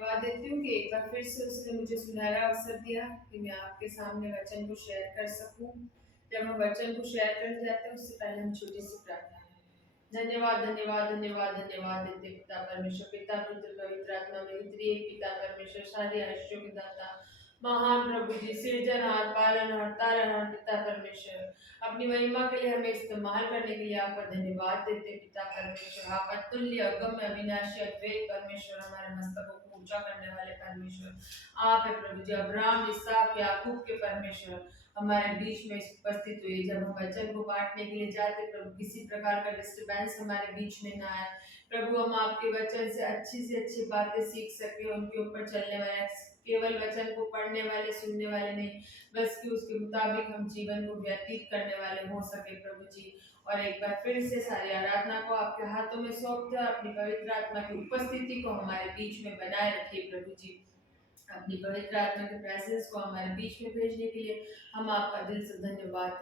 धन्यवाद देती हूँ कि एक बार फिर से उसने मुझे सुनहरा अवसर दिया कि मैं आपके सामने वचन को शेयर कर सकूं। जब हम वचन को शेयर करने जाते हैं उससे पहले हम छोटी सी प्रार्थना करें। धन्यवाद धन्यवाद धन्यवाद धन्यवाद देते पिता परमेश्वर, पिता पुत्र पवित्र आत्मा में त्रिएक पिता परमेश्वर, सारे आशीषों के दाता महान प्रभु जी, सृजनहार, पालनहार, तारनहार पिता परमेश्वर, अपनी महिमा के लिए हमें इस्तेमाल करने के लिए आपका धन्यवाद देते पिता परमेश्वर। आप अतुल्य, अगम्य, अविनाशी, अद्वैत परमेश्वर, हमारे मस्तकों को ऊंचा करने वाले परमेश्वर आप है प्रभु जी। अब्राहम, इसहाक, याकूब के परमेश्वर हमारे बीच में उपस्थित हुए। जब हम वचन को बांटने के लिए जाते प्रभु, किसी प्रकार का डिस्टर्बेंस हमारे बीच में ना आए प्रभु। हम आपके वचन से अच्छी बातें सीख सके, उनके ऊपर चलने वाले, केवल वचन को पढ़ने वाले, सुनने वाले नहीं, बस कि उसके मुताबिक हम जीवन को व्यतीत करने वाले हो सके प्रभु जी। और एक बार फिर से सारी आराधना को आपके हाथों में सौंपते हैं। अपनी पवित्र आत्मा की उपस्थिति को हमारे बीच में बनाए रखिए प्रभु जी। अपनी पवित्र आत्मा के प्रेजेंस को हमारे बीच में भेजने के लिए हम आपका दिल से धन्यवाद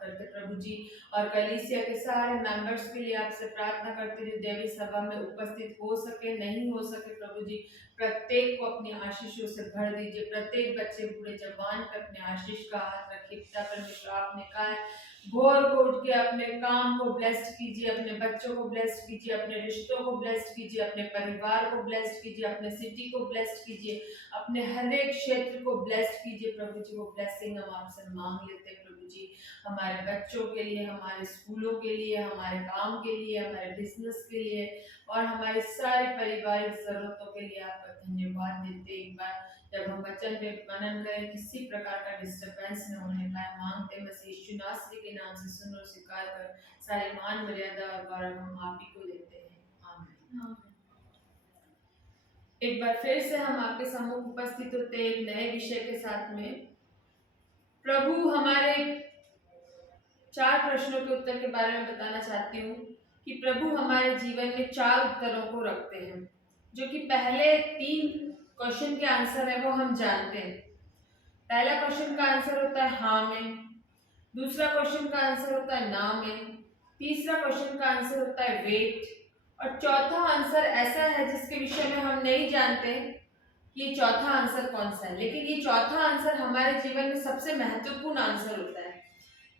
करते प्रभु जी। और कलीसिया के सारे मेंबर्स के लिए आपसे प्रार्थना करते हुए देवी सभा में उपस्थित हो सके, नहीं हो सके प्रभु जी, प्रत्येक को अपनी आशीषों से भर दीजिए। प्रत्येक बच्चे, बूढ़े, जवान पे अपने आशीष का हाथ रखिए पिता परमेश्वर। आपने कहा है भोर को उठ के अपने काम को ब्लेस्ड कीजिए, अपने बच्चों को ब्लेस्ड कीजिए, अपने रिश्तों को ब्लेस्ड कीजिए, अपने परिवार को ब्लेस्ड कीजिए, अपने सिटी को ब्लेस्ड कीजिए, अपने हर एक क्षेत्र को ब्लेस्ड कीजिए प्रभु जी। वो ब्लेसिंग हम आपसे मांग लेते हैं प्रभु जी, हमारे बच्चों के लिए, हमारे स्कूलों के लिए, हमारे काम के लिए, हमारे बिजनेस के लिए और हमारे सारे पारिवारिक जरूरतों के लिए आपका धन्यवाद देते। एक बार जब हम वचन पे मनन करें, किसी प्रकार का डिस्टर्बेंस न होने पाए, मांगते मसीह यीशु नासरी के नाम से सुन और स्वीकार कर। सारे मान, मर्यादा और गौरव हम आप ही को देते हैं, आमीन। एक बार फिर से हम आपके सम्मुख उपस्थित होते हैं एक नए विषय के साथ में। प्रभु हमारे 4 प्रश्नों के उत्तर के बारे में बताना चाहती हूँ कि प्रभु हमारे जीवन में 4 उत्तरों को रखते हैं, जो कि पहले 3 क्वेश्चन के आंसर है वो हम जानते हैं। पहला क्वेश्चन का आंसर होता है हाँ में, दूसरा क्वेश्चन का आंसर होता है ना में, तीसरा क्वेश्चन का आंसर होता है वेट, और चौथा आंसर ऐसा है जिसके विषय में हम नहीं जानते कि ये चौथा आंसर कौन सा है, लेकिन ये चौथा आंसर हमारे जीवन में सबसे महत्वपूर्ण आंसर होता है।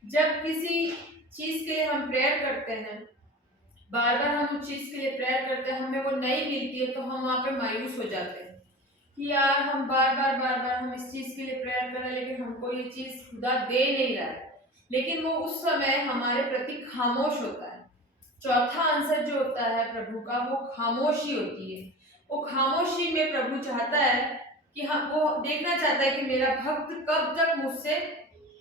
जब किसी चीज के लिए हम प्रेयर करते हैं, बार बार हम उस चीज के लिए प्रेयर करते हैं, हमें वो नहीं मिलती है तो हम वहां पे मायूस हो जाते हैं कि यार हम बार बार हम इस चीज के लिए प्रेयर कर रहे हैं लेकिन हमको ये चीज खुदा दे नहीं रहा है, लेकिन वो उस समय हमारे प्रति खामोश होता है। चौथा आंसर जो होता है प्रभु का, वो खामोशी होती है। वो खामोशी में प्रभु चाहता है कि हम, वो देखना चाहता है कि मेरा भक्त कब तक मुझसे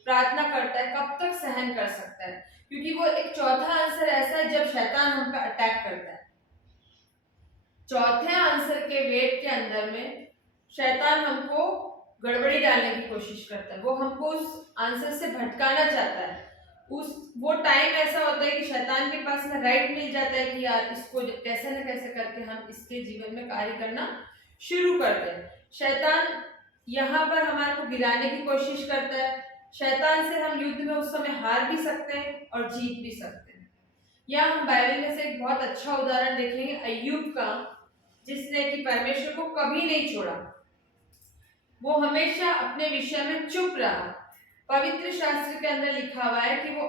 प्रार्थना करता है, कब तक सहन कर सकता है, क्योंकि वो एक चौथा आंसर ऐसा है जब शैतान हम पे अटैक करता है। चौथे आंसर के वेट के अंदर में शैतान हमको गड़बड़ी डालने की कोशिश करता है, वो हमको उस आंसर से भटकाना चाहता है। वो टाइम ऐसा होता है कि शैतान के पास ना राइट मिल जाता है कि यार इसको कैसे न कैसे करके हम इसके जीवन में कार्य करना शुरू करते हैं। शैतान यहाँ पर हमारे को गिराने की कोशिश करता है। शैतान से हम युद्ध में उस समय हार भी सकते हैं और जीत भी सकते हैं। यहाँ हम बाइबल में से एक बहुत अच्छा उदाहरण देखेंगे अय्यूब का, जिसने कि परमेश्वर को कभी नहीं छोड़ा, वो हमेशा अपने विषय में चुप रहा। पवित्र शास्त्र के अंदर लिखा हुआ है कि वो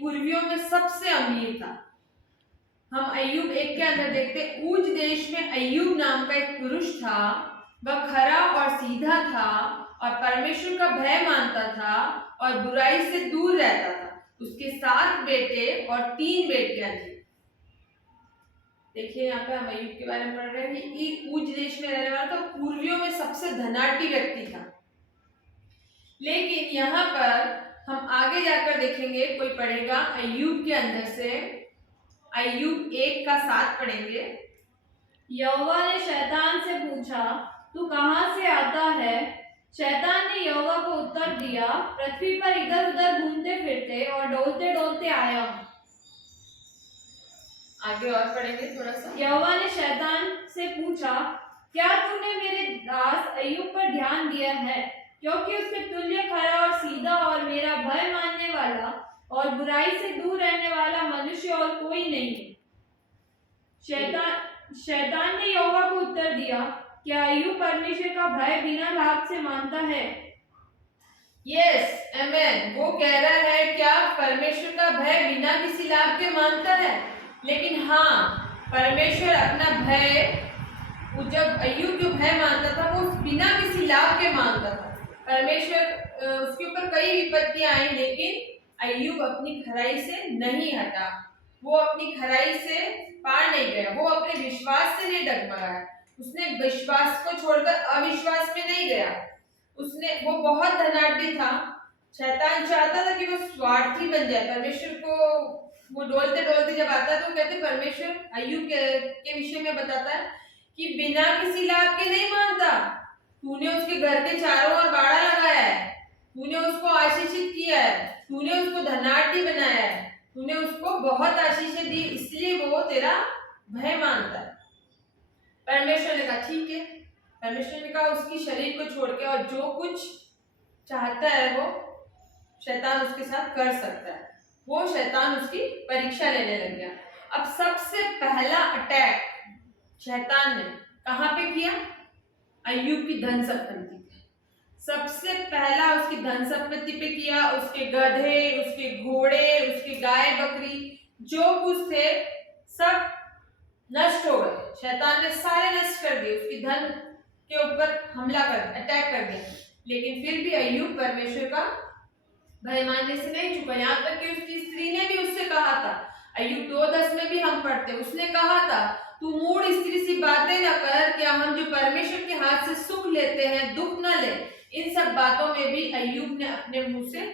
पूर्वियों में सबसे अमीर था। हम अय्यूब 1 के अंदर देखते, ऊज देश में अय्यूब नाम का एक पुरुष था, वह खरा और सीधा था और परमेश्वर का भय मानता था और बुराई से दूर रहता था। उसके 7 बेटे और 3 बेटियां थी। देखिए यहाँ पे हम अय्यूब के बारे में पढ़ रहे हैं कि ऊज देश में रहने वाला था, पूर्वियों में सबसे धनाढ्य व्यक्ति था। लेकिन यहाँ पर हम आगे जाकर देखेंगे, कोई पढ़ेगा अय्यूब के अंदर से, अय्यूब 1 का 7 पढ़ेंगे। यहोवा ने शैतान से पूछा, तू कहाँ से आता है? शैतान ने यहोवा को उत्तर दिया, पृथ्वी पर इधर उधर घूमते फिरते और डोलते डोलते आया हूँ। आगे और पढ़ेंगे थोड़ा सा। यहोवा ने शैतान से पूछा, क्या तूने मेरे दास अय्यूब पर ध्यान दिया है, क्योंकि उसके तुल्य खरा और सीधा और मेरा भय मानने वाला और बुराई से दूर रहने वाला मनुष्य और कोई नहीं है। शैतान ने यहोवा को उत्तर दिया, क्या अय्यूब परमेश्वर का भय बिना लाभ से मानता है? यस, आमेन। वो कह रहा है क्या परमेश्वर का भय बिना किसी लाभ के मानता है, लेकिन हाँ, परमेश्वर अपना भय, वो जब अय्यूब जो भय मानता था वो बिना किसी लाभ के मानता था। परमेश्वर उसके ऊपर कई विपत्तियां आई, लेकिन अय्यूब अपनी खराई से नहीं हटा, वो अपनी खराई से पार नहीं गया, वो अपने विश्वास से नहीं डगमगाया, उसने विश्वास को छोड़कर अविश्वास में नहीं गया। वो बहुत धनाढ्य था। शैतान चाहता था कि वो स्वार्थी बन जाए, परमेश्वर को वो डोलते डोलते जब आता है तो कहते परमेश्वर अय्यूब के विषय में बताता है कि बिना किसी लाभ के नहीं मानता, तूने उसके घर के चारों ओर बाड़ा लगाया है, तूने उसको आशीषित किया है, तूने उसको धनाढ्य बनाया है, तूने उसको बहुत आशीषें दी, इसलिए वो तेरा भय मानता है। परमेश्वर ने कहा ठीक है, परमेश्वर ने कहा उसकी शरीर को छोड़ के, और जो कुछ चाहता है वो शैतान उसके साथ कर सकता है। वो शैतान उसकी परीक्षा लेने लग गया। अब सबसे पहला अटैक शैतान ने कहाँ पे किया? अय्यूब की धन संपत्ति पे। सबसे पहला उसकी धन संपत्ति पे किया, उसके गधे, उसके घोड़े, उसके गाय बकरी जो कुछ थे सब नष्ट हो गए। शैतान ने सारे नष्ट कर दिए, उसकी धन के ऊपर हमला कर, अटैक कर दिया, लेकिन फिर भी अय्यूब परमेश्वर का भय मानने से नहीं चुका। यहाँ तक कि उसकी स्त्री ने भी उससे कहा था, अय्यूब 2:10 में भी हम पढ़ते, उसने कहा था तू मूढ़ स्त्री सी बातें न कर, क्या हम जो परमेश्वर के हाथ से सुख लेते हैं दुख न ले। इन सब बातों में भी अय्यूब ने अपने मुंह से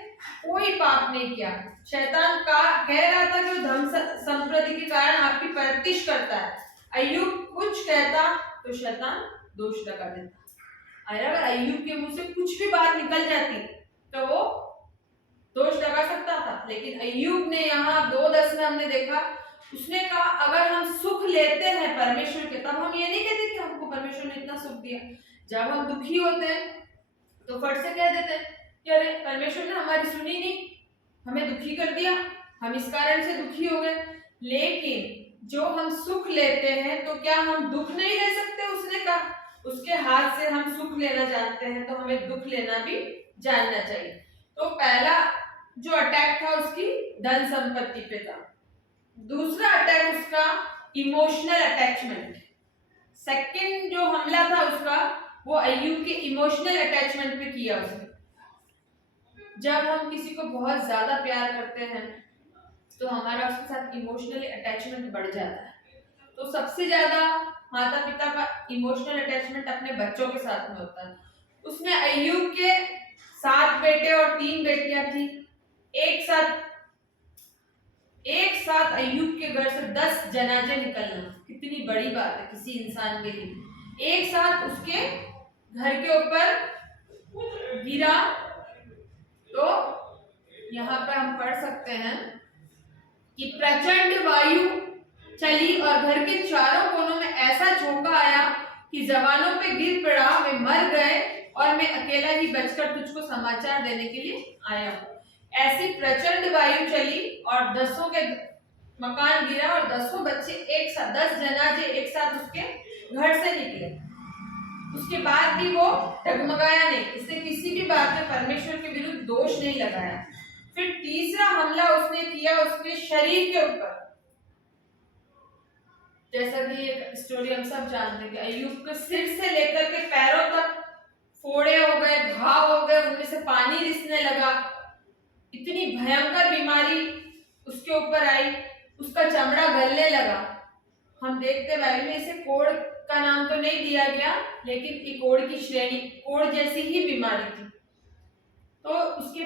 कोई पाप नहीं किया। शैतान का कह रहा था कि धन संपत्ति के कारण आपकी परस्तिश करता है, अय्यूब कुछ कहता तो शैतान दोष लगा देता। अगर अय्यूब के मुंह से कुछ भी बात निकल जाती तो वो दोष लगा सकता था, लेकिन अय्यूब ने यहाँ 2:10 में हमने देखा, उसने कहा अगर हम सुख लेते हैं परमेश्वर के, तब हम ये नहीं कहते कि हमको परमेश्वर ने इतना सुख दिया। जब हम दुखी होते हैं तो फट से कह देते हैं कि अरे परमेश्वर ने हमारी सुनी नहीं, हमें दुखी कर दिया, हम इस कारण से दुखी हो गए। लेकिन जो हम सुख लेते हैं तो क्या हम दुख नहीं ले सकते? उसने कहा उसके हाथ से हम सुख लेना जानते हैं तो हमें दुख लेना भी जानना चाहिए। तो पहला जो अटैक था उसकी धन संपत्ति पे था। दूसरा अटैक उसका इमोशनल अटैचमेंट। सेकंड जो हमला था उसका वो अय्यूब के इमोशनल अटैचमेंट पे किया उसने। जब हम किसी को बहुत ज्यादा प्यार करते हैं तो हमारा उसके साथ इमोशनली अटैचमेंट बढ़ जाता है। तो सबसे ज्यादा माता पिता का इमोशनल अटैचमेंट अपने बच्चों के साथ में होता है। उसमें अय्यूब के 7 बेटे और 3 बेटियां थी। एक साथ अय्यूब के घर से 10 जनाजे निकलना कितनी बड़ी बात है किसी इंसान के लिए। एक साथ उसके घर के ऊपर गिरा। तो यहाँ पर हम पढ़ सकते हैं कि प्रचंड वायु चली और घर के चारों कोनों में ऐसा झोंका आया कि जवानों पे गिर पड़ा, वे मर गए और मैं अकेला ही बचकर तुझको समाचार देने के लिए आया हूँ। ऐसी प्रचंड वायु चली और 10 के मकान गिरा और 10 बच्चे एक साथ, 10 जनाजे एक साथ उसके घर से निकले। उसके बाद भी वो डगमगाया नहीं, इसने किसी भी बात में परमेश्वर के विरुद्ध दोष नहीं लगाया। फिर तीसरा हमला उसने किया उसके शरीर के ऊपर। जैसा कि ये स्टोरी हम सब जानते हैं कि अय्यूब के सिर से लेकर के पैरों तक फोड़े हो गए, घाव हो गए, उनमें से पानी रिसने लगा। इतनी भयंकर बीमारी उसके ऊपर आई, उसका चमड़ा गलने लगा। हम देखते बाइबल में इसे कोढ़ का नाम तो नहीं दिया गया, लेकिन ये कोढ़ की श्रेणी, कोढ़ जैसी ही बीमारी थी। तो उसके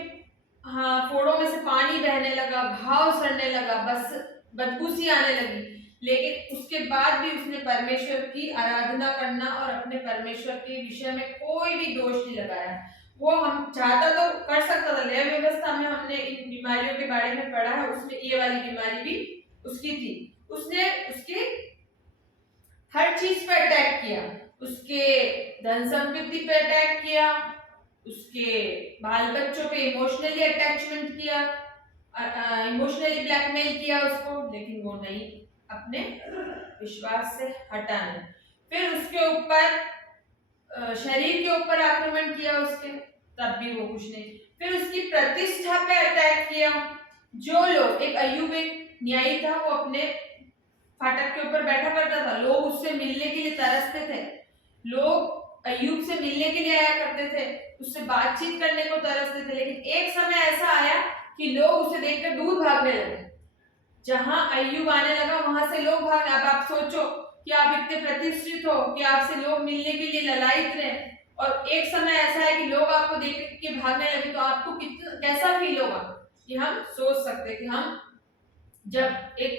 फोड़ों में से पानी बहने लगा, घाव सड़ने लगा, बस बदबू सी आने लगी। लेकिन उसके बाद भी उसने परमेश्वर की आराधना करना और अपने परमेश्वर के विषय में कोई भी दोष नहीं लगाया। वो हम चाहता तो कर सकता था। लेव व्यवस्था में हमने इन बीमारियों के बारे में पढ़ा है, उसमें ये वाली बीमारी भी उसकी थी। उसने उसके हर चीज पर अटैक किया, उसके धन संपत्ति पे अटैक किया, उसके बाल बच्चों पे इमोशनली अटैचमेंट किया, इमोशनली ब्लैकमेल किया उसको, लेकिन वो नहीं, अपने विश्वास से हटा नहीं। फिर उसके ऊपर शरीर के ऊपर आक्रमण किया उसके, तब भी वो कुछ नहीं। फिर उसकी प्रतिष्ठा पे अटैक किया। जो लोग, एक अय्यूब एक न्यायी था, वो अपने फाटक के ऊपर बैठा करता था, लोग उससे मिलने के लिए तरसते थे, लोग अय्यूब से मिलने के लिए आया करते थे, उससे बातचीत करने को तरसते थे। लेकिन एक समय ऐसा आया कि लोग उसे देखकर दूर भागने लगे। जहां अय्यूब आने लगा वहां से लोग भागने। अब आप सोचो कि आप इतने प्रतिष्ठित हो कि आपसे लोग मिलने के लिए ललायित रहे, और एक समय ऐसा है कि लोग आपको देख के भागने लगे, तो आपको कितना कैसा फील होगा, कि हम सोच सकते कि हम जब एक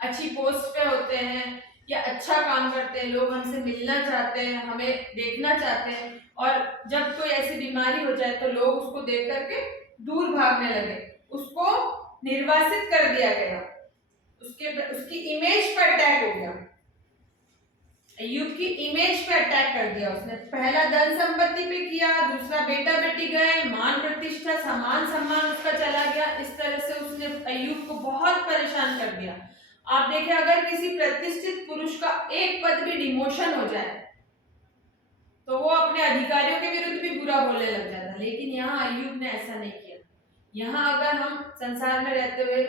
अच्छी पोस्ट पे होते हैं या अच्छा काम करते हैं, लोग हमसे मिलना चाहते हैं, हमें देखना चाहते हैं, और जब कोई ऐसी बीमारी हो जाए तो लोग उसको देख करके दूर भागने लगे, उसको निर्वासित कर दिया गया, उसकी इमेज पर अटैक हो गया। अय्यूब की इमेज पे अटैक कर दिया उसने। पहला धन संपत्ति पे किया, दूसरा बेटा बेटी गए, मान प्रतिष्ठा सम्मान उसका चला गया। इस तरह से उसने अय्यूब को बहुत परेशान कर दिया। आप देखें, अगर किसी प्रतिष्ठित पुरुष का एक पद भी डिमोशन हो जाए तो वो अपने अधिकारियों के विरुद्ध भी बुरा बोलने लग जाता, लेकिन यहाँ अय्यूब ने ऐसा नहीं किया। यहाँ अगर हम संसार में रहते हुए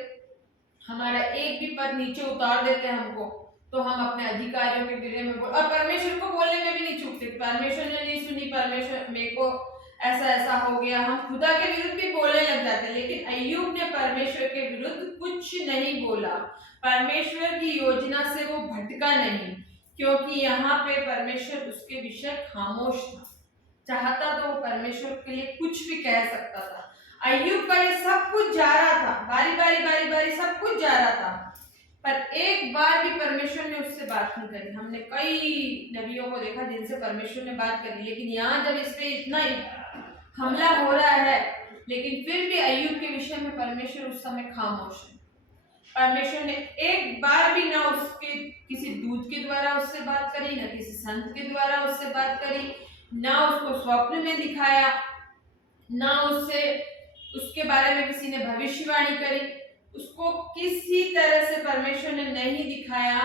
हमारा एक भी पद नीचे उतार देते हैं हमको, तो हम अपने अधिकारियों के विरोध में और परमेश्वर को बोलने में भी नहीं चूकते, परमेश्वर ने नहीं सुनी, परमेश्वर मेरे को ऐसा हो गया, हम खुदा के विरुद्ध भी बोलने लग जाते। लेकिन अय्यूब ने परमेश्वर के विरुद्ध कुछ नहीं बोला, परमेश्वर की योजना से वो भटका नहीं, क्योंकि यहाँ पे परमेश्वर उसके विषय खामोश था। चाहता तो वो परमेश्वर के लिए कुछ भी कह सकता था। अय्यूब का ये सब कुछ जा रहा था, बारी बारी सब कुछ जा रहा था, पर एक बार भी परमेश्वर ने उससे बात नहीं करी। हमने कई नबियों को देखा जिनसे परमेश्वर ने बात करी, लेकिन यहाँ जब इस पे इतना हमला हो रहा है, लेकिन फिर भी अय्यूब के विषय में परमेश्वर उस समय खामोश है। परमेश्वर ने एक बार भी ना उसके किसी दूत के द्वारा उससे बात करी, ना किसी संत के द्वारा उससे बात करी, ना उसको स्वप्न में दिखाया, ना उसके बारे में किसी ने भविष्यवाणी करी, उसको किसी तरह से परमेश्वर ने नहीं दिखाया।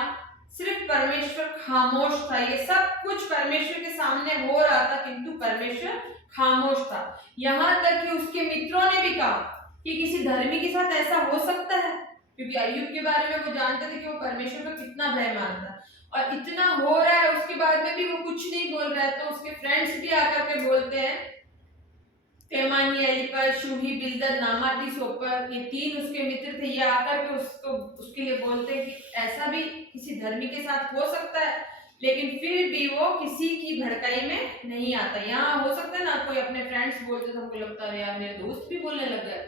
सिर्फ परमेश्वर खामोश था। ये सब कुछ परमेश्वर के सामने हो रहा था, किंतु परमेश्वर खामोश था। यहाँ तक कि उसके मित्रों ने भी कहा कि किसी धर्मी के साथ ऐसा हो सकता है, क्योंकि अय्यूब के बारे में वो जानते थे कि वो परमेश्वर का कितना भय मानता है, और इतना हो रहा है उसके बाद में भी वो कुछ नहीं बोल रहा है। तो उसके फ्रेंड्स भी आकर के बोलते हैं, तेमानी, एलीपज, शूही, बिल्दद, नामाती, सोपर, ये तीन उसके मित्र थे, ये आकर के उसके लिए बोलते हैं कि ऐसा भी किसी धर्मी के साथ हो सकता है, लेकिन फिर भी वो किसी की भड़काई में नहीं आता। यहाँ हो सकता है ना, कोई अपने फ्रेंड्स बोलते तो हमको लगता है यार मेरे दोस्त भी बोलने लग गए,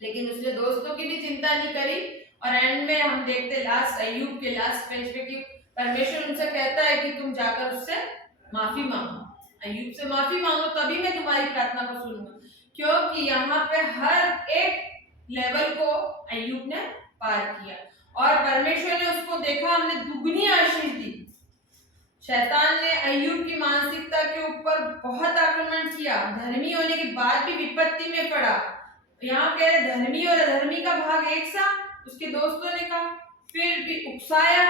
लेकिन उसने दोस्तों की भी चिंता नहीं करी। और एंड में हम देखते लास्ट अय्यूब के लास्ट पेज पे कि परमेश्वर उनसे कहता है कि तुम जाकर उससे माफी मांगो, अय्यूब से माफी मांगो, तभी मैं तुम्हारी प्रार्थना को सुनूंगा। क्योंकि यहाँ पे हर एक लेवल को अय्यूब ने पार किया, और परमेश्वर ने उसको देखा, हमने दुगनी आशीष दी। शैतान ने अय्यूब की मानसिकता के ऊपर बहुत आक्रमण किया, धर्मी होने के बाद भी विपत्ति में पड़ा। यहाँ कह रहे धर्मी और अधर्मी का भाग एक सा, उसके दोस्तों ने कहा, फिर भी उकसाया।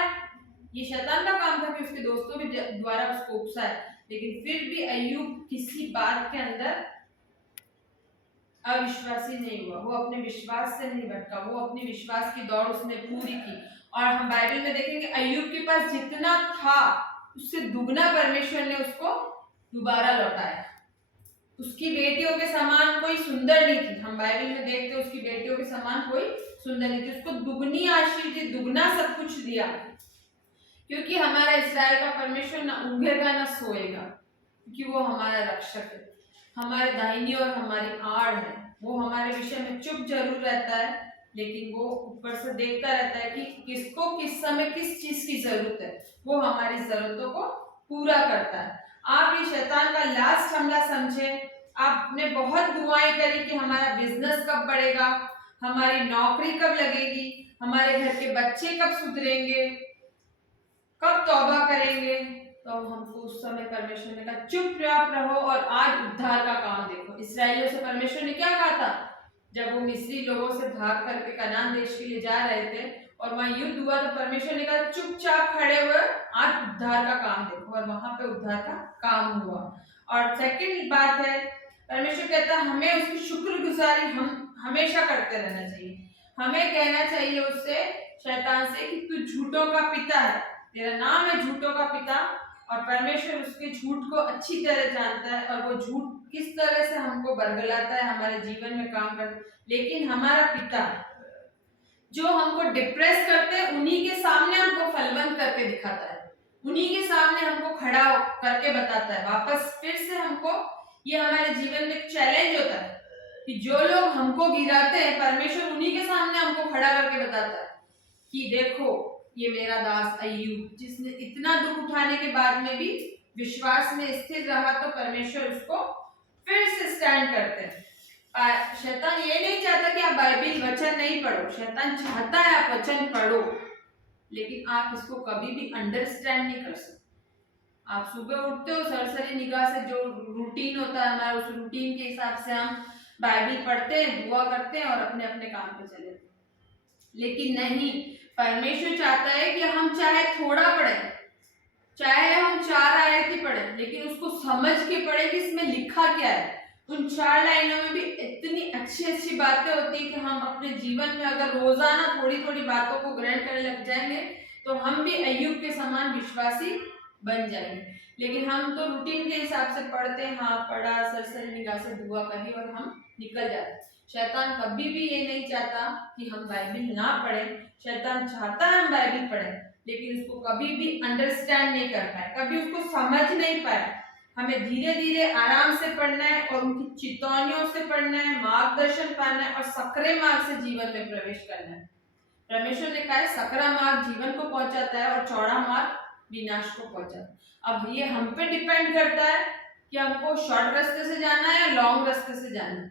ये शैतान का काम था कि उसके दोस्तों के द्वारा उसको उकसाया, लेकिन फिर भी अय्यूब किसी बात के अंदर अविश्वासी नहीं हुआ, वो अपने विश्वास से नहीं भटका, वो अपनी विश्वास की दौड़ उसने पूरी की। और हम बाइबल में देखेंगे अय्यूब के पास जितना था उससे दुगना परमेश्वर ने उसको दोबारा लौटाया। उसकी बेटियों के समान कोई सुंदर नहीं थी, हम बाइबल में देखते उसकी बेटियों के समान कोई सुंदर नहीं थी, उसको दुगनी आशीष दी, दुगना सब कुछ दिया। क्योंकि हमारा इस्राएल का परमेश्वर ना ऊँघेगा ना सोएगा, क्योंकि वो हमारा रक्षक है, हमारे दाहिनी और हमारी आड़ है। वो हमारे विषय में चुप जरूर रहता है, लेकिन वो ऊपर से देखता रहता है कि किसको किस समय किस चीज की जरूरत है, वो हमारी जरूरतों को पूरा करता है। आप ये शैतान का लास्ट हमला समझे। आपने बहुत दुआएं करी कि हमारा बिजनेस कब बढ़ेगा, हमारी नौकरी कब लगेगी, हमारे घर के बच्चे कब सुधरेंगे, कब तौबा करेंगे। तो हमको उस समय परमेश्वर ने कहा चुपचाप रहो और आज उद्धार का काम देखो। इस्राएलियों से परमेश्वर ने क्या कहा था, जब वो मिस्री लोगों से भाग करके कनान देश के लिए जा रहे थे और वहां युद्ध हुआ तो परमेश्वर ने कहा चुपचाप खड़े हुए आज उद्धार का काम देखो, और वहां पे उद्धार का काम हुआ। और सेकंड बात है, परमेश्वर कहता है हमें उसकी शुक्रगुजारी हम हमेशा करते रहना चाहिए। हमें कहना चाहिए उससे, शैतान से, कि तू झूठों का पिता है, तेरा नाम है झूठों का पिता, और परमेश्वर उसके झूठ को अच्छी तरह जानता है और वो झूठ किस तरह से हमको बरगलाता है, हमारे जीवन में काम कर। लेकिन हमारा पिता जो हमको डिप्रेस करते हैं उन्हीं के सामने हमको फलवंत करके दिखाता है, उन्हीं के सामने हमको खड़ा करके बताता है वापस फिर से हमको। ये हमारे जीवन में चैलेंज होता है कि जो लोग हमको गिराते हैं परमेश्वर उन्हीं के सामने हमको खड़ा करके बताता है कि देखो ये मेरा दास अय्यूब जिसने इतना दुख उठाने के बाद में भी विश्वास में स्थिर रहा, तो परमेश्वर उसको फिर से स्टैंड करते हैं। शैतान ये नहीं चाहता कि आप बाइबल वचन नहीं पढ़ो, शैतान चाहता है आप वचन पढ़ो, लेकिन आप इसको कभी भी अंडरस्टैंड नहीं कर सकते। आप सुबह उठते हो सरसरी निगाह से, जो रूटीन होता है हमारा उस रूटीन के हिसाब से हम बाइबल पढ़ते हैं, दुआ करते हैं और अपने अपने काम पे चले जाते हैं। लेकिन नहीं, परमेश्वर चाहता है कि हम चाहे थोड़ा पढ़ें, चाहे हम 4 आयत ही पढ़ें, लेकिन उसको समझ के पढ़ें कि इसमें लिखा क्या है। उन 4 लाइनों में भी इतनी अच्छी अच्छी बातें होती है कि हम अपने जीवन में अगर रोजाना थोड़ी थोड़ी बातों को ग्रहण करने लग जाएंगे तो हम भी अय्यूब के समान विश्वासी बन जाएंगे। लेकिन हम तो रूटीन के हिसाब से पढ़ते हैं, हाँ पढ़ा, सरसरी निगाह से दुआ करी और हम निकल जाते। शैतान कभी भी ये नहीं चाहता कि हम बाइबल ना पढ़ें, शैतान चाहता है हम बाइबल पढ़ें, लेकिन उसको कभी भी अंडरस्टैंड नहीं कर पाए, कभी उसको समझ नहीं पाए। हमें धीरे धीरे आराम से पढ़ना है और उनकी चेतावनियों से पढ़ना है, मार्गदर्शन पाना है और सकरे मार्ग से जीवन में प्रवेश करना है। परमेश्वर ने कहा है सकरा मार्ग जीवन को पहुंचाता है और चौड़ा मार्ग विनाश को पहुंचाता है। अब ये हम पे डिपेंड करता है कि हमको शॉर्ट रास्ते से जाना है या लॉन्ग रास्ते से जाना है।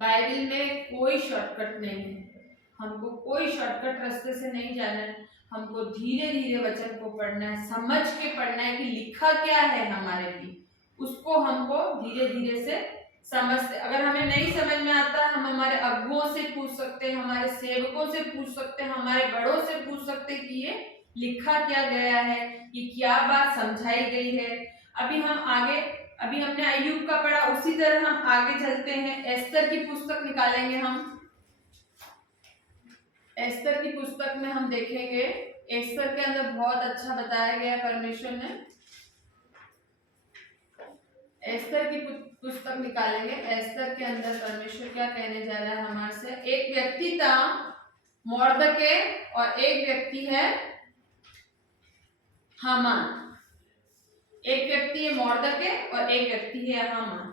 बाइबल में कोई शॉर्टकट नहीं है, हमको कोई शॉर्टकट रास्ते से नहीं जाना है। हमको धीरे धीरे वचन को पढ़ना है, समझ के पढ़ना है कि लिखा क्या है हमारे लिए, उसको हमको धीरे धीरे से समझते। अगर हमें नहीं समझ में आता हम हमारे अगुओं से पूछ सकते हैं, हमारे सेवकों से पूछ सकते हैं, हमारे बड़ों से पूछ सकते हैं कि ये लिखा क्या गया है, ये क्या बात समझाई गई है। अभी हमने अय्यूब का पढ़ा, उसी तरह हम आगे चलते हैं, एस्तर की पुस्तक निकालेंगे हम। एस्तर की पुस्तक में हम देखेंगे, एस्तर के अंदर बहुत अच्छा बताया गया परमेश्वर ने। एस्तर की पुस्तक निकालेंगे, एस्तर के अंदर परमेश्वर क्या कहने जा रहा है हमारे से। एक व्यक्ति था मोर्दके और एक व्यक्ति है हामान। एक व्यक्ति है मोर्दके और एक व्यक्ति है हामान।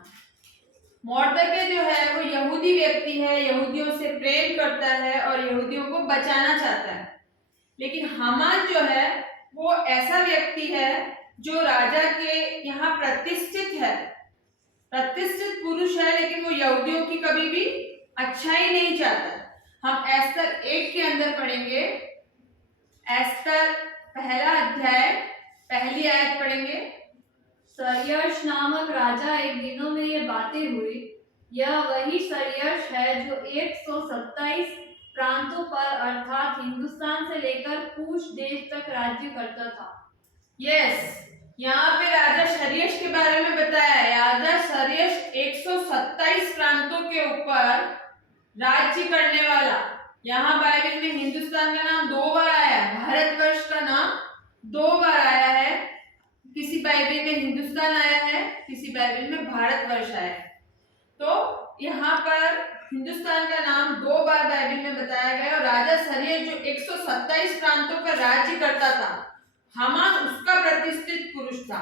मोर्दके जो है वो यहूदी व्यक्ति है, यहूदियों से प्रेम करता है और यहूदियों को बचाना चाहता है। लेकिन हामान जो है वो ऐसा व्यक्ति है जो राजा के यहाँ प्रतिष्ठित है, प्रतिष्ठित पुरुष है, लेकिन वो यहूदियों की कभी भी अच्छाई नहीं चाहता। हम एस्तर 1 के अंदर पढ़ेंगे, एस्तर पहला अध्याय पहली आयत पढ़ेंगे। सरयश नामक राजा एक दिनों में ये बातें हुई। यह वही सरयश है जो 127 प्रांतों पर अर्थात हिंदुस्तान से लेकर कूश देश तक राज्य करता था। यस, यहाँ पे राजा सरयश के बारे में बताया है। राजा सरयश 127 प्रांतों के ऊपर राज्य करने वाला। यहाँ बाइबल में हिंदुस्तान का नाम 2 बार आया है, भारतवर्ष का नाम 2 बार आया है। किसी बाइबल में हिंदुस्तान आया है, किसी बाइबल में भारतवर्ष आया है। तो यहाँ पर हिंदुस्तान का नाम 2 बार बाइबल में बताया गया। और राजा सरयश जो 127 प्रांतों पर राज्य करता था, हामान उसका प्रतिष्ठित पुरुष था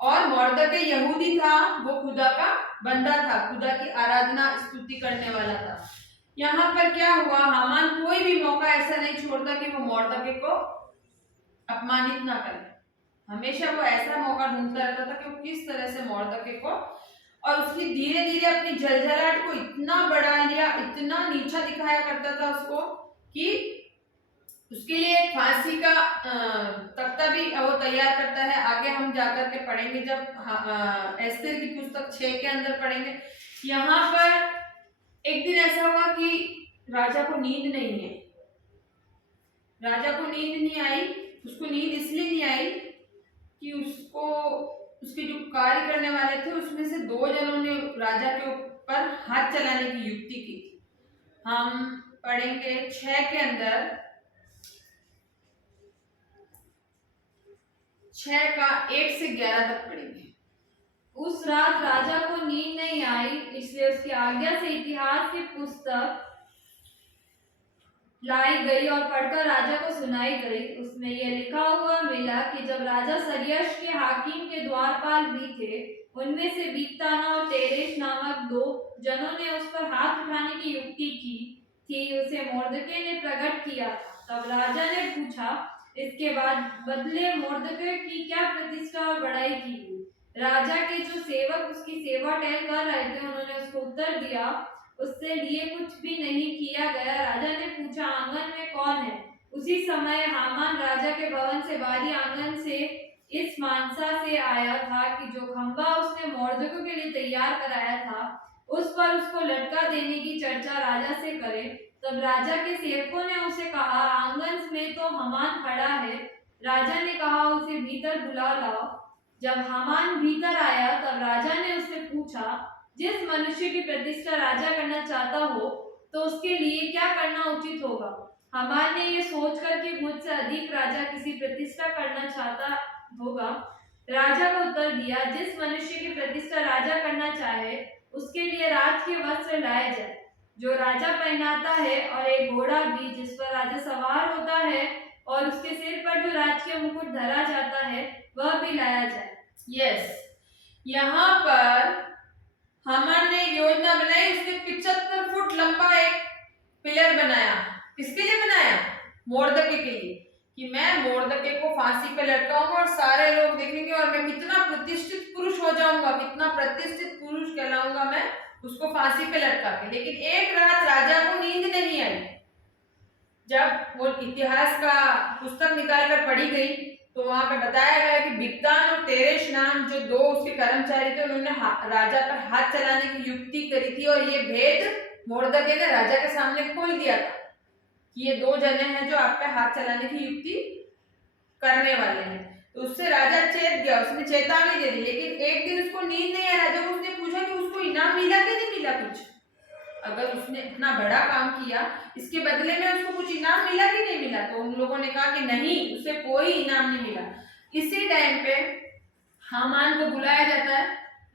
और मोर्दके यहूदी था, वो खुदा का बंदा था, खुदा की आराधना स्तुति करने वाला था। यहाँ पर क्या हुआ, हामान कोई भी मौका ऐसा नहीं छोड़ता कि वो मोर्दके को अपमानित ना करे। हमेशा वो ऐसा मौका ढूंढता रहता था कि वो किस तरह से मोर्दके को, और उसकी धीरे धीरे अपनी जलजलाहट को इतना बढ़ा लिया, इतना नीचा दिखाया करता था उसको कि उसके लिए एक फांसी का तख्ता भी वो तैयार करता है। आगे हम जाकर के पढ़ेंगे जब एस्तर की पुस्तक 6 के अंदर पढ़ेंगे। यहाँ पर एक दिन ऐसा हुआ कि राजा को नींद नहीं है, राजा को नींद नहीं आई। उसको नींद इसलिए नहीं आई कि उसको उसके जो कार्य करने वाले थे उसमें से 2 जनों ने राजा के ऊपर हाथ चलाने की युक्ति की थी। हम पढ़ेंगे 6 के अंदर 6 का 1 से 11 तक पढ़ेंगे। उस रात राजा को नींद नहीं आई, इसलिए उसकी आज्ञा से इतिहास की पुस्तक लाई गई और पढ़कर राजा को सुनाई गई। उसमें यह लिखा हुआ मिला कि जब राजा सरियश के हाकिम के द्वारपाल भी थे, उनमें से बिगताना और तेरेश नामक 2 जनों ने उस पर हाथ उठाने की युक्ति की थी। उसे मोर्दके ने प्रकट किया। तब राजा ने पूछा, इसके बाद बदले मोर्दके की क्या प्रतिष्ठा और बड़ाई की गई? राजा के जो सेवक उसकी सेवा टहल कर रहे थे, उन्होंने उसको उत्तर दिया, उससे लिए कुछ भी नहीं किया गया। राजा ने पूछा, आंगन में कौन है? उसी समय हामान राजा के भवन से बाहरी आंगन से इस मानसा से आया था कि जो खंभा उसने मोर्दके के लिए तैयार कराया था, उस पर उसको लटका देने की चर्चा राजा से करे। तब राजा के सेवकों ने उसे कहा, आंगन में तो हामान खड़ा है। राजा ने कहा, उसे भीतर बुला लाओ। जब हामान भीतर आया, तब राजा ने उससे पूछा, जिस मनुष्य की प्रतिष्ठा राजा करना चाहता हो, तो उसके लिए क्या करना उचित होगा? हामान ने यह सोचकर कि मुझसे अधिक राजा किसी प्रतिष्ठा करना चाहता होगा, राजा को उत्तर दिया, जिस मनुष्य की प्रतिष्ठा राजा करना चाहे, उसके लिए राज के वस्त्र लाए जाए, जो राजा पहनाता है, और एक घोड़ा भी जिस पर राजा सवार होता है, और उसके सिर पर जो राज के मुकुट धरा जाता है, वह भी लाया जाए। यस, यहाँ पर हामान ने योजना बनाई। उसने 75 फुट लंबा एक पिलर बनाया। किसके लिए बनाया? मोर्दके के लिए, कि मैं मोर्दके को फांसी पे लटकाऊंगा और सारे लोग देखेंगे और मैं कितना प्रतिष्ठित पुरुष हो जाऊंगा, कितना प्रतिष्ठित पुरुष कहलाऊंगा मैं उसको फांसी पे लटका के। लेकिन एक रात राजा को नींद नहीं आई। जब वो इतिहास का पुस्तक निकाल कर पढ़ी गई तो वहां पे बताया गया कि बिगतान और तेरेश नाम जो 2 उसके कर्मचारी थे, उन्होंने राजा पर हाथ चलाने की युक्ति करी थी और ये भेद मोर्दके ने राजा के सामने खोल दिया था कि ये 2 जने हैं जो आप पे हाथ चलाने की युक्ति करने वाले हैं। तो उससे राजा चेत गया, उसने चेतावनी दे दी। लेकिन एक दिन उसको नींद नहीं आया। राजा को उसने पूछा कि उसको इनाम मिला कि नहीं मिला कुछ? अगर उसने इतना बड़ा काम किया, इसके बदले में उसको कुछ इनाम मिला कि नहीं मिला? तो उन लोगों ने कहा कि नहीं, उसे कोई इनाम नहीं मिला। इसी टाइम पे हामान को बुलाया जाता है।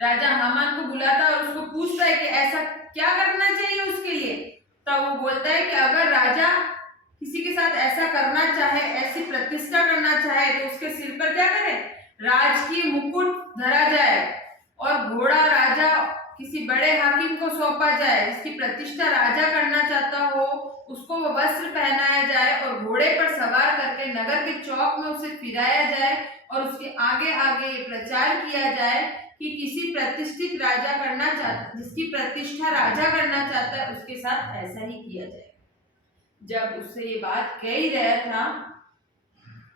राजा हामान को बुलाता है और उसको पूछता है कि ऐसा क्या करना चाहिए उसके लिए। तब वो बोलता है कि अगर राजा किसी के साथ ऐसा करना चाहे, ऐसी प्रतिष्ठा करना चाहे, तो उसके सिर पर क्या करे? राजकीय मुकुट धरा जाए और घोड़ा राजा किसी बड़े हाकिम को सौंपा जाए। जिसकी प्रतिष्ठा राजा करना चाहता हो उसको वो वस्त्र पहनाया जाए और घोड़े पर सवार करके नगर के चौक में उसे फिराया जाए और उसके आगे आगे ये प्रचार किया जाए कि किसी प्रतिष्ठित राजा करना चाहता, जिसकी प्रतिष्ठा राजा करना चाहता है, उसके साथ ऐसा ही किया जाए। जब उससे ये बात कह ही रहा था,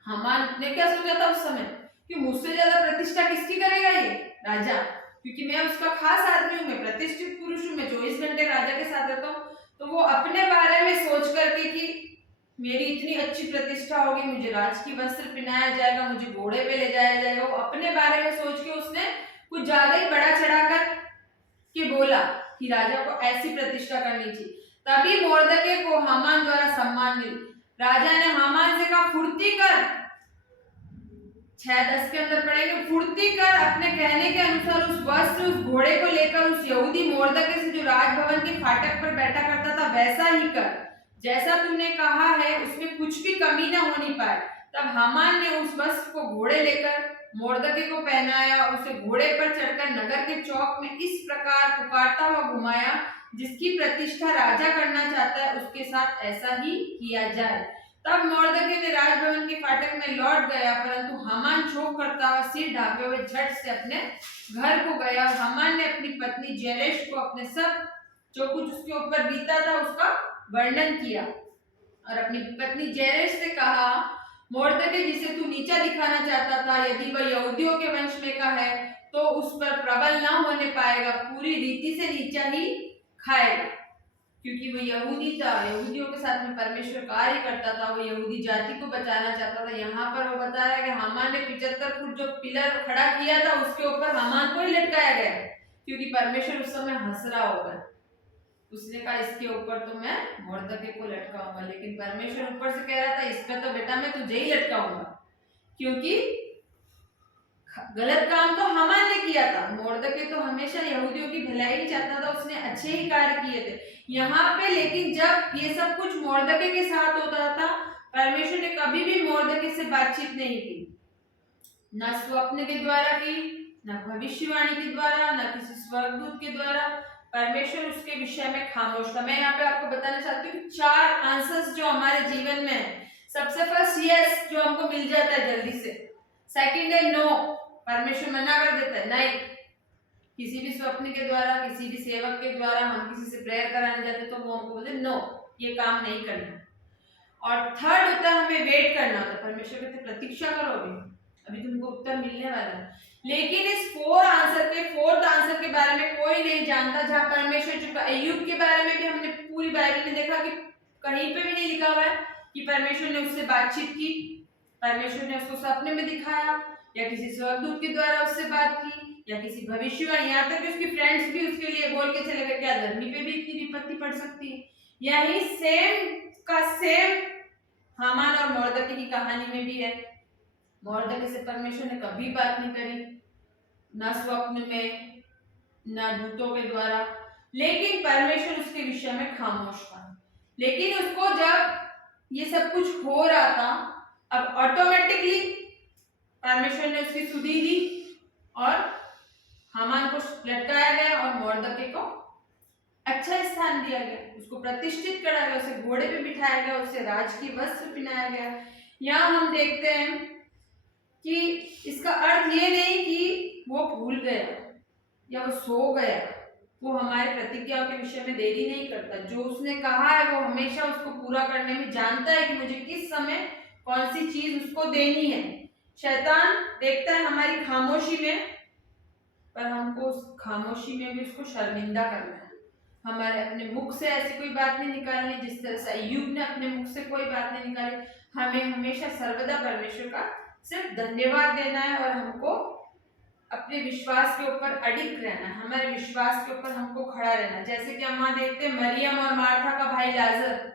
हामान ने क्या सोचा था उस समय कि मुझसे ज्यादा प्रतिष्ठा किसकी करेगा ये राजा, क्योंकि मैं उसका खास आदमी हूँ, मैं प्रतिष्ठित पुरुष हूँ, मैं 24 घंटे राजा के साथ रहता हूँ। तो वो अपने बारे में सोच करके कि मेरी इतनी अच्छी प्रतिष्ठा होगी, मुझे राज की वस्त्र पहनाया जाएगा, मुझे घोड़े पे ले जाया जाएगा, वो अपने बारे में सोच के उसने कुछ ज्यादा ही बड़ा चढ़ाकर के बोला कि राजा को ऐसी प्रतिष्ठा करनी चाहिए। तभी मोर्दके को हामान द्वारा सम्मान मिला। राजा ने हामान से कहा, फुर्ती कर, 6:10 के अंदर पढ़ेंगे, फुर्ती कर, अपने कहने के अनुसार उस वस्त्र, उस घोड़े को लेकर उस यहूदी मोर्दके से जो राजभवन के फाटक पर बैठा करता था वैसा ही कर, जैसा तूने कहा है, उसमें कुछ भी कमी ना होनी पाए। तब हामान ने उस वस्त्र को घोड़े लेकर मोर्दके को पहनाया और उसे घोड़े पर चढ़कर नगर के चौक में इस प्रकार पुकारता हुआ घुमाया, जिसकी प्रतिष्ठा राजा करना चाहता है उसके साथ ऐसा ही किया जाए। तब मोर्दके ने राजभवन के फाटक में लौट गया, परंतु हामान शोक करता हुआ सिर ढाके हुए झट से अपने घर को गया। हामान ने अपनी पत्नी जेरेश को अपने सब जो कुछ उसके ऊपर बीता था उसका वर्णन किया और अपनी पत्नी जेरेश से कहा, मोर्दके जिसे तू नीचा दिखाना चाहता था, यदि वह यहूदियों के वंश में का है तो उस पर प्रबल न होने पाएगा, पूरी रीति से नीचा ही खाएगा। क्योंकि वो यहूदी था, यहूदियों के साथ में परमेश्वर कार्य करता था, वो यहूदी जाति को बचाना चाहता था। यहाँ पर वो बता रहा है कि हामान ने 75 फुट जो पिलर खड़ा किया था उसके ऊपर हामान को ही लटकाया गया, क्योंकि परमेश्वर उस समय हंस रहा होगा। उसने कहा इसके ऊपर तो मैं मोर्दके को लटकाऊंगा, लेकिन परमेश्वर ऊपर से कह रहा था इस पर तो बेटा मैं तुझे ही लटकाऊंगा, क्योंकि गलत काम तो हामान ने किया था। मोर्दके तो हमेशा यहूदियों की भलाई ही चाहता था, उसने अच्छे ही कार्य किए थे यहाँ पे। लेकिन जब ये सब कुछ मोर्दके के साथ होता था, परमेश्वर ने कभी भी मोर्दके से बातचीत नहीं की, न स्वप्न के द्वारा की, न भविष्यवाणी के द्वारा, न किसी स्वर्गदूत के द्वारा। परमेश्वर उसके विषय में खामोश था। मैं यहाँ पे आपको बताना चाहती हूँ 4 आंसर्स जो हमारे जीवन में है। सबसे फर्स्ट यस, जो हमको मिल जाता है जल्दी से। सेकंड है नो, परमेश्वर मना कर देता है, नहीं। किसी भी स्वप्न के द्वारा, किसी भी सेवक के द्वारा हम किसी से प्रेयर कराने जाते तो वो हमको बोलते नो, ये काम नहीं करना। और थर्ड होता है हमें वेट करना होता है। परमेश्वर कहते प्रतीक्षा करो, अभी तुमको उत्तर मिलने वाला है। लेकिन इस फोर्थ आंसर के बारे में कोई नहीं जानता, जहाँ परमेश्वर जो अय्यूब के बारे में भी हमने पूरी बाइबल में देखा कि कहीं पे भी नहीं लिखा हुआ है कि परमेश्वर ने उससे बातचीत की, परमेश्वर ने उसको सपने में दिखाया, या किसी स्वर्गदूत के द्वारा उससे बात की, या किसी भविष्यवाणी। यहाँ तक कि उसकी फ्रेंड्स भी उसके लिए बोल के चले गए क्या धरती पे भी इतनी विपत्ति पड़ सकती है। यही सेम हामान और मोर्दके की कहानी में भी है। मोर्दके से परमेश्वर ने कभी बात नहीं करी, न स्वप्न में, न दूतों के द्वारा, लेकिन परमेश्वर उसके विषय में खामोश था। लेकिन उसको जब ये सब कुछ हो रहा था, अब ऑटोमेटिकली परमेश्वर ने उसकी सुधि दी और हामान को लटकाया गया और मोर्दके को अच्छा स्थान दिया गया, उसको प्रतिष्ठित करा गया, उसे घोड़े पे बिठाया गया, उसे राजकीय वस्त्र पहनाया गया। यहाँ हम देखते हैं कि इसका अर्थ ये नहीं कि वो भूल गया या वो सो गया, वो हमारे प्रतिज्ञाओं के विषय में देरी नहीं करता। जो उसने कहा है वो हमेशा उसको पूरा करने में जानता है कि मुझे किस समय कौन सी चीज उसको देनी है। शैतान देखता है हमारी खामोशी में, पर हमको उस खामोशी में भी उसको शर्मिंदा करना है। हमारे अपने मुख से ऐसी कोई बात नहीं निकालनी, जिस तरह से अय्यूब ने अपने मुख से कोई बात नहीं निकाली। हमें हमेशा सर्वदा परमेश्वर का सिर्फ धन्यवाद देना है और हमको अपने विश्वास के ऊपर अडिग रहना है, हमारे विश्वास के ऊपर हमको खड़ा रहना। जैसे कि हम वहां देखते हैं मरियम और मार्था का भाई लाजर,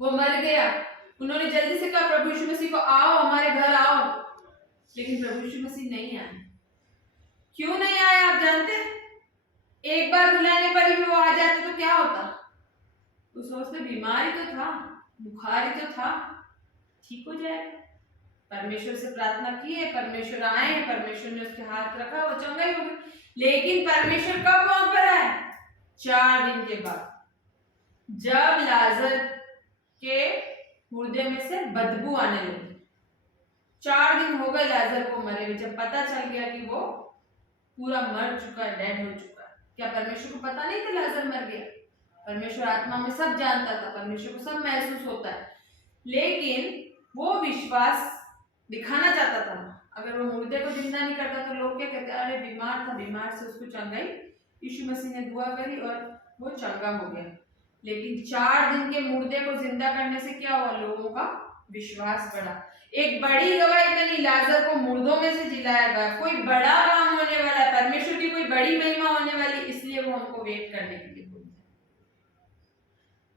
वो मर गया, उन्होंने जल्दी से कहा प्रभु यीशु मसीह को आओ हमारे घर आओ, लेकिन प्रभु यीशु मसीह नहीं आए। क्यों नहीं आए आप जानते? एक बार बुलाने पर भी वो आ जाते तो क्या होता? तो सोचते बीमारी तो था, बुखार ही तो था, ठीक हो जाएगा। परमेश्वर से प्रार्थना की है, परमेश्वर आए, परमेश्वर ने उसके हाथ रखा, वो चंगा ही हो गया। लेकिन परमेश्वर कब वहां पर आए? 4 दिन के बाद, जब लाजर के मुर्दे में से बदबू आने लगी। 4 दिन हो गए लाजर को मरे हुए। जब पता चल गया कि वो पूरा मर चुका है, डेड हो चुका है, क्या परमेश्वर को पता नहीं था लाजर मर गया? परमेश्वर आत्मा में सब जानता था, परमेश्वर को सब महसूस होता है, लेकिन वो विश्वास दिखाना चाहता था। अगर वो मुर्दे को जिंदा नहीं करता तो लोग क्या कहते, अरे बीमार था, बीमार से उसको चंगाई, यीशु मसीह ने दुआ करी और वो चंगा हो गया। लेकिन 4 दिन के मुर्दे को जिंदा करने से क्या हुआ? लोगों का विश्वास बढ़ा। एक बड़ी गवाही बनी, लाजर को मुर्दों में से जिलाया गया। कोई बड़ा काम होने वाला है, परमेश्वर की कोई बड़ी महिमा होने वाली, इसलिए वो हमको वेट करने के लिए बोलते हैं।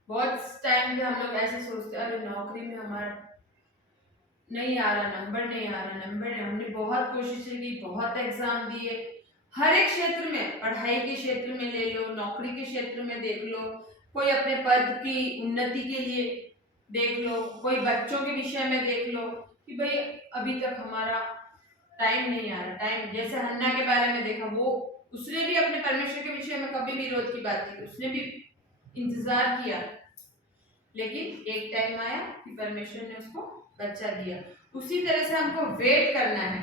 बहुत टाइम पे हम लोग ऐसे सोचते हैं, अरे नौकरी में हमारा नहीं आ रहा, नंबर नहीं आ रहा, नंबर नहीं। हमने बहुत कोशिशें की, बहुत एग्जाम दिए, हर एक क्षेत्र में, पढ़ाई के क्षेत्र में ले लो, नौकरी के क्षेत्र में देख लो, कोई अपने पद की उन्नति के लिए देख लो, कोई बच्चों के विषय में देख लो कि भाई अभी तक हमारा टाइम नहीं आ रहा। टाइम, जैसे हन्ना के बारे में देखा, वो उसने भी अपने परमेश्वर के विषय में कभी विरोध की बात की, उसने भी इंतजार किया, लेकिन एक टाइम आया कि परमेश्वर ने उसको बच्चा दिया। उसी तरह से हमको वेट करना है,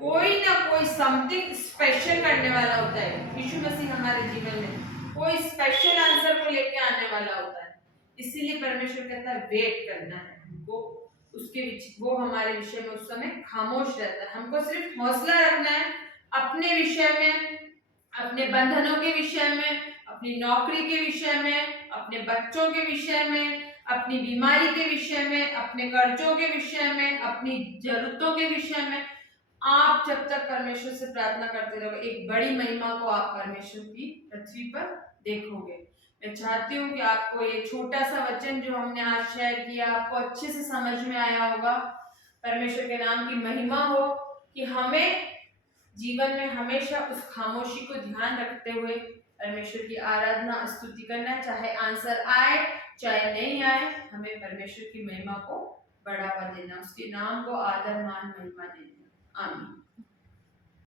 कोई ना कोई समथिंग स्पेशल करने वाला होता है। यीशु मसीह हमारे जीवन में कोई स्पेशल आंसर को लेके आने वाला होता है, इसीलिए परमेश्वर कहता है वेट करना है हमको उसके वो हमारे विषय में उस समय खामोश रहता है। हमको सिर्फ हौसला रखना है अपने विषय में, अपने बंधनों के विषय में, अपनी नौकरी के विषय में, अपने बच्चों के विषय में, अपनी बीमारी के विषय में, अपने कर्जों के विषय में, अपनी जरूरतों के विषय में आप जब तक परमेश्वर से प्रार्थना करते रहोगे, एक बड़ी महिमा को आप परमेश्वर की पृथ्वी पर देखोगे। मैं चाहती हूँ कि आपको ये छोटा सा वचन जो हमने आज शेयर किया आपको अच्छे से समझ में आया होगा। परमेश्वर के नाम की महिमा हो कि हमें जीवन में हमेशा उस खामोशी को ध्यान रखते हुए परमेश्वर की आराधना स्तुति करना है, चाहे आंसर आए चाहे नहीं आए, हमें परमेश्वर की महिमा को बढ़ावा देना, उसके नाम को आदर मान महिमा देना। आमीन।